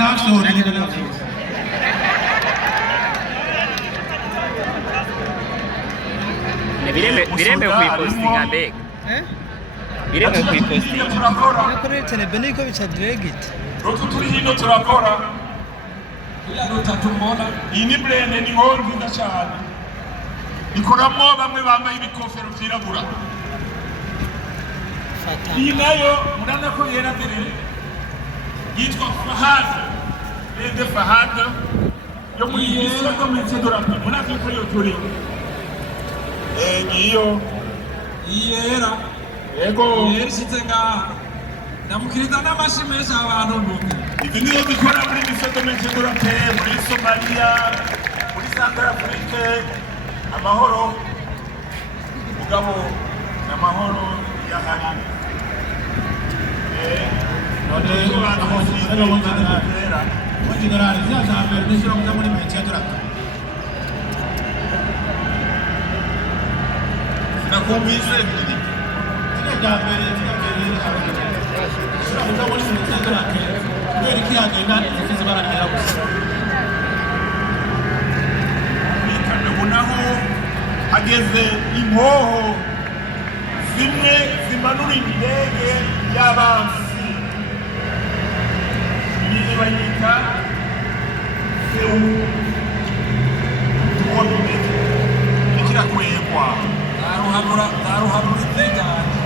nafyora biremewe kuyipostinga mbega biremewe kuyipostinga nakoreye cyane beniko bica direct rotu turi hino turakora iyi ni blende ni nkuru nziza cyane ikoramo bamwe bambaye ibikofero byirabura iyi nayo murana ko yera mbere yitwa Fahad blende Fahad yo muri Isra Community Dorapa munazi ko yo turi ngiyo iyera yego yerishitse ngaha ndamukiriza n'amashimesha abantu nuko izi nizo zikora muri Isra Community Dorapa muri Somalia muri Central Africa amahoro mugabo n'amahoro yahari none generali zazambere nishira kuza muri Manchester nakumvise bidi tigambere shira kuza muri Manchester kubera iki yagenda izifize baranera gusa naho hageze impoho zimwe zimanura indege y'abansi iyi bayita ikirakwegwa zaruhanura itekanye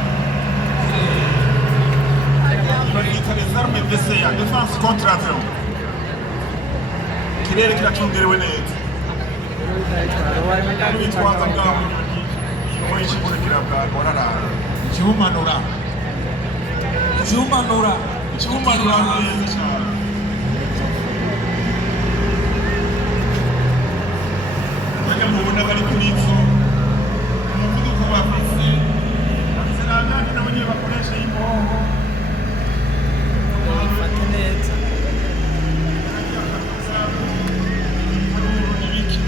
bayita les armes d'essai défense contre avion ikirere kiracungerewe neza bitwaza bwabo inyuma y'ikibonekera bwa gorarara ikibumanura neza cyane bajya mubona bari kuri ibyo umuvuduko wa bisi abisirangane n'abanyine bakoresha y'impongo bafata neza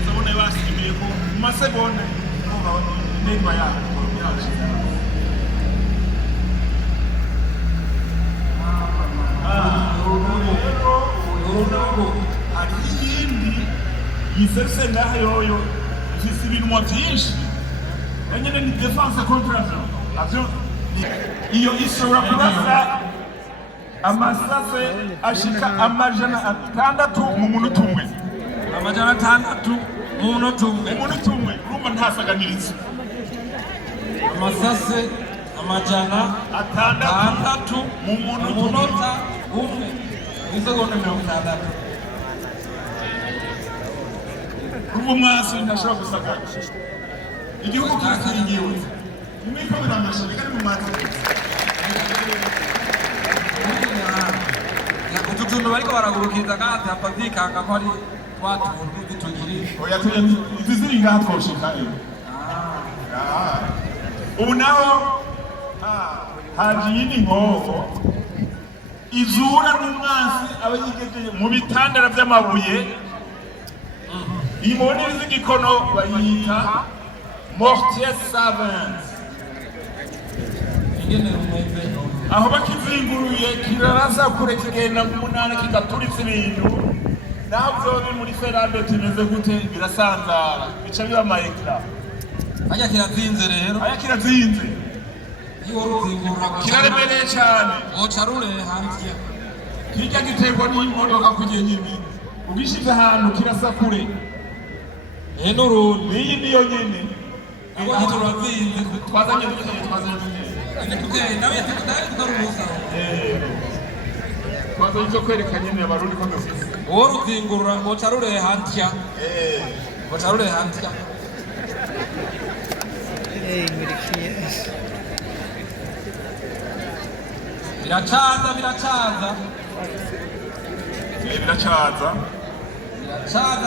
ndabona basimiye ko mu masegonda intego yawe hari iyindi yisese ngaho yoyo ifise ibinwa byinshi nyine ni defense contre avion iyo ishobora kurasa amasase ashika amajana 6 mu munota umwe amajana 6 mu munota umwe urumva ntasaganiriza amasase amajana 6 mu munota umwe isegonda 60 urumva umwasi ntashobora gusagara igihugu kirakingiwe imikomera amashami kari mu matwi utu tuntu bariko baragurukiriza kandi hapatikanga ko ari twatuntu dutugiri oya izi ziri ngaha twoshika ubu naho haje iyindi nkoho izura n'umwansi aba yigejeje mu bitandara by'amabuye iyi mubonere z'igikono bayita mortier savant aho bakizinguruye kirarasa kure kigenda mu munana kigaturitsa ibintu naho byobe muri ferande tumeze gute birasanzara bica biba amayekara ajya kirazinze rero iyo ruzingura kiraremereye cyane woca rure hanze kijya giterwa n'imodoka kujye nyine ugishize ahantu kirasa kure n'urundi n'iyi niyo nyine turazinze twazanye twazanye icyo kwereka nyine abarundi ko dufite uwo ruzingurura woca rure hantya ngurikiye biracaza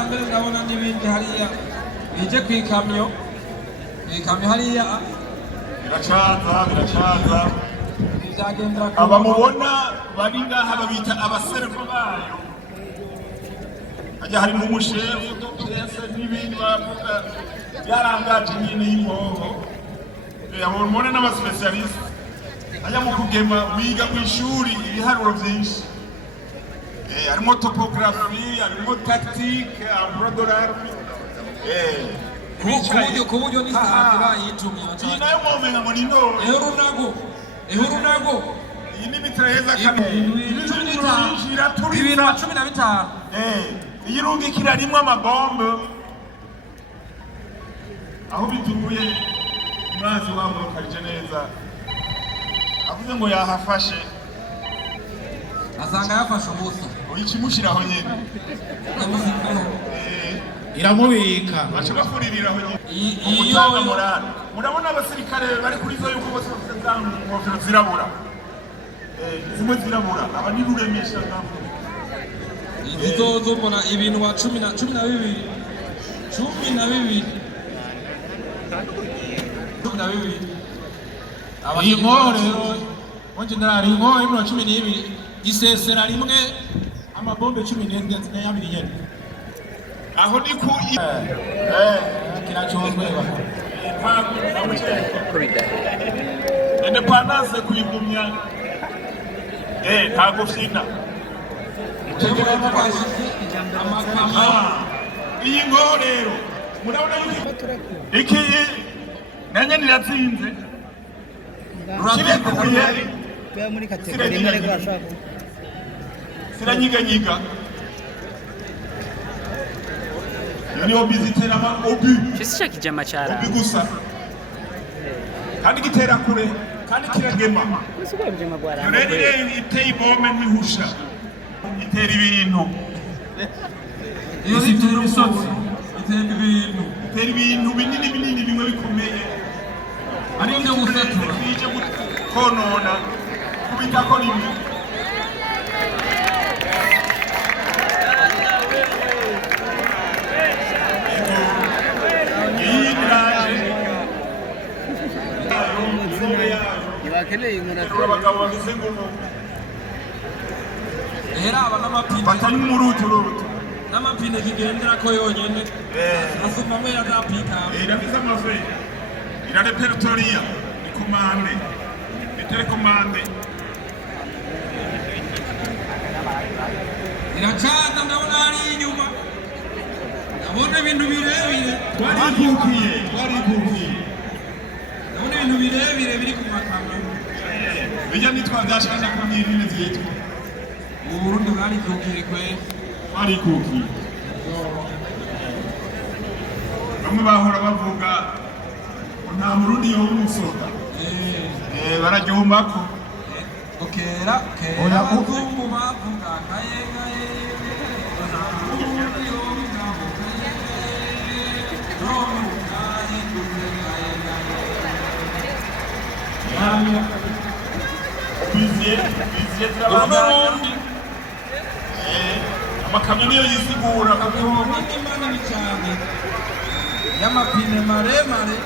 mbere ndabona n'ibindi hariya bije ku ikamyo hariya biracaza abamubona bari ngaha babita abaserefu bayo hajya hari n'umushefu dogiteri n'ibindi bavuga byarangaje nyine y'impongo abamubona n'abasipesiyalisite ajya mu kugema wiga mu ishuri ibiharuro byinshi harimo topografi, harimo tactique, emploi de l'arme. ku buryo n'isaha bayitumye iyi nayo mwomenga ngo ni none. Ehurunago. Iyi ni mitrailleuses kamere. Bibiri na 15. Iyi rungikira rimwe amabombe. Aho bituye umwanzi wabo karije neza. Avuze ngo yahafashe. Asanga yafashe ubusa. Uyikimushiraho nyene. Iramubika. Baca bafuririraho nyene. Iyo murabona abasirikare bari kuri zo yuko bose bafite za ngofero zirabura. Zimwe zirabura aba ni ruremesha nabo. Izozo mbona ibintu wa 12. Iyi nkore wanje ndari inkore mu 12 gisesera rimwe amabombe 12 n'ayabiri nyene. Aho ni ku kiracozwe independence kuyigumya ntago fina iyi ngo rero murabona iki nanye niratsinze kirekuye muri kategori imwe ariko ashaka siranyiganyiga niyo bizitera ama obi Cyo kijama cyara. obi gusa kandi gitera kure kandi kiragema Usuko bijama gwara. rero iteye bombe ntihusha itera ibintu iyo itera imisozi itera ibintu binini bimwe bikomeye ari byo gusatura bije konona kubita ko rimwe abagabo bameze ngumu heraba n'amapine batari murutu n'amapine kigendera ko yonyene asumamo yazapika irafise amafe ira repertoria ni komande ni telekomande iracana ndabona ari inyuma ndabona ibintu birebire twarikukiye ndabona ibintu birebire biri ku makamyo bijya nitwa byashaka ko n'ibintu byitwa Uburundi bwarikukiye kwe twarikukiye bamwe bahora bavuga nta murundi yo umusoka barajumbako kera ubungu bavuga kayengaye biziye turabana amakamyo niyo yisigura manini cyane y'amapine maremare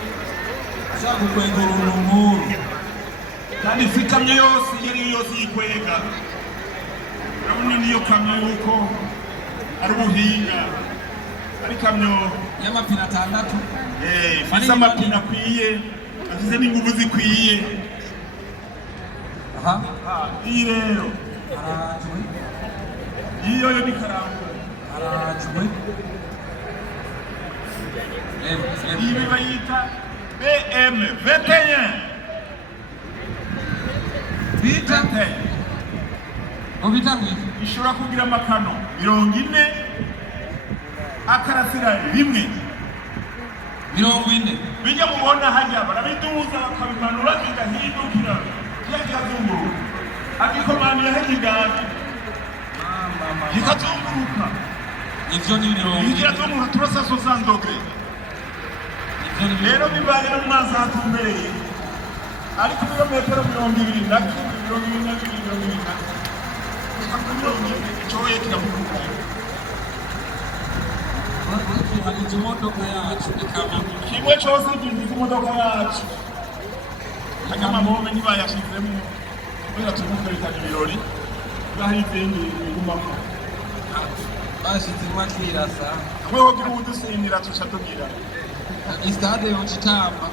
ashaka gukwega urunumuru kandi si kamyo yose iyo ariyo yose yikwega urabona niyo kamyo yuko ari ubuhinga ari kamyo y'amapine 6 ifise amapine akwiye afise n'inguvu zikwiye iyi rero arajwe iyo yo ni karambo iyi bayita BM 21 bita ubitangwe ishobora kugira amakano 40 akarasira rimwe 40 bijya mubona hajya barabiduza bakabimanura bigahindukira kiyazunguruka agikomaniye hagigana gikazunguruka ivyo ni 40 gikazunguruka turasa 60 dogre rero bibaye n'umwanzi hatumbereye ariko ibirometero 20 icoye kiramuruka hari imodoka yacu ikamyo kimwe cyose gize imodoka yacu hanyuma amabombe ntibayashizemo kubera tumuka bitanye ibirori bahari izindi bigumamo bashizemo akirasa hamwe ho gihudusinyira tuca tugira istade yochitamba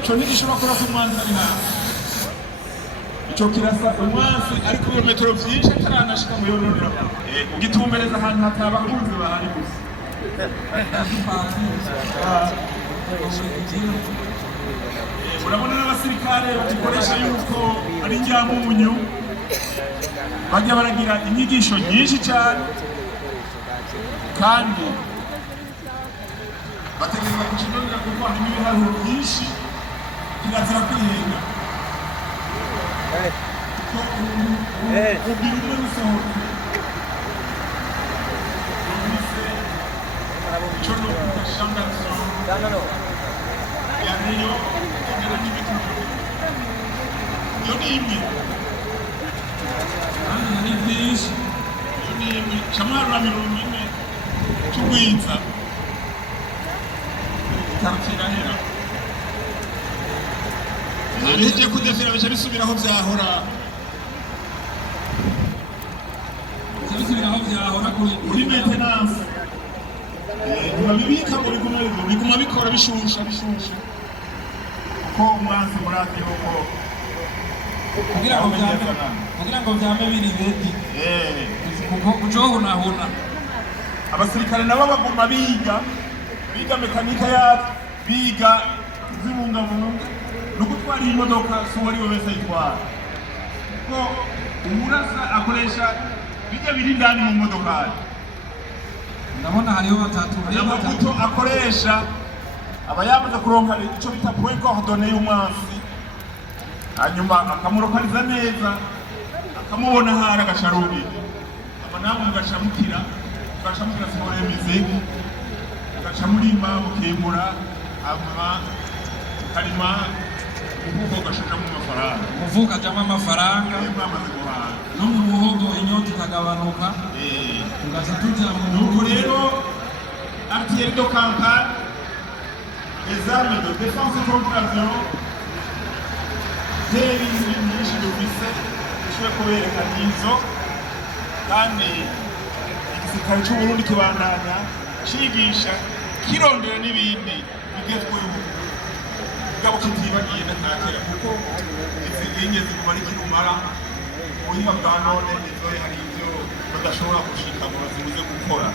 ico ntigishobora kuba ku mwanzi ari hafi ico kirasa umwansi ari ku birometero vyinshi ataranashika mu yononera ugitumbereza ahantu hatabakunzi bahari gusa urabona n'abasirikare bagikoresha yuko ari njyamunyu bajya baragira inyigisho nyinshi cyane kandi bategereza kukinonera kuko harimo ibiharuro byinshi kirazira kwihenga ubwira umwe gusohoka ico no kudashangazwa yariyo ingana n'ibitugu iyo ni imwe kandi ni byinshi iyo ni imwe camwaro na 40 c'ugwiza itarukirahera ntiheje kudefira bica bisubiraho vyahora kuri maintenance ntibabibika ngo biguma bikora bishusha kuko umwanzi murazi yuko kugira ngo vyame biri bedi kuko kujohunahuna abasirikare nabo baguma biga mekanika yavyo biga zibungabunga no gutwara iyi modoka si uwari we wese ayitwara kuko umurasa akoresha bijya biri indani mu modokari ndabona hariho batatu amavuto akoresha aba yamaze kuronka icyo bita point coordonné y'umwansi hanyuma akamurokaniza neza akamubona hari agasharubi aba namwe mugashamukira siporo y'imizigo mugashamurima mukimura hanyuma karima umuvugo ugashajamo amafaranga umuvugo ajamo amafaranga mwamaze guhaha no mu muhogo inyota ikagabanuka tugaca tuja mu nuko rero artillerie de campagne les armes de défense contre avion teri nyinshi dufise dushobora kuberekana izo kandi igisirikare c'uburundi kibandanya cigisha kirondera n'ibindi bigezweho mugabo kitibagiye n'akakera kuko izi linye ziguma ari kirumara ubuhinga bwa none izo hari ivyo badashobora gushika ngo bazibuze gukora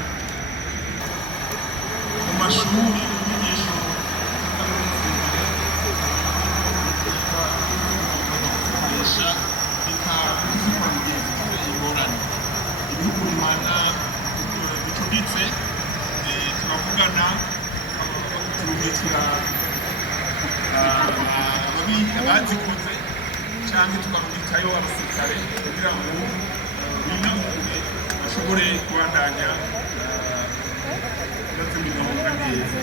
mu mashuri inyigisho zikoresha zikora mugihe ingorane ibihugu bimana bicuditse turavugana turumikira abazikoze cyangwa tukarumikayo abasirikare kugira ngo binamure bashobore kubandanya bazimigabunga neza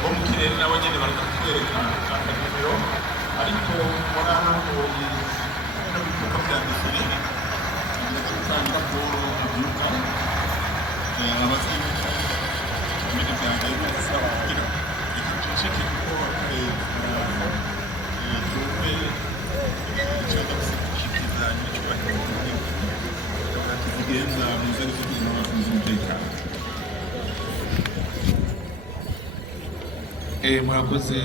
bo mu kirere nabo nyene baratwereka akanimero ariko mbona hano no bikorwa vya defile ndaza gutanga raporo abyuka abasirikare ibintu byanjye bisaba kugira ikice kuko tuve icyo ndabashyikiriza n'icyubahiro kizigenza mu nzego z'umutekano. Murakoze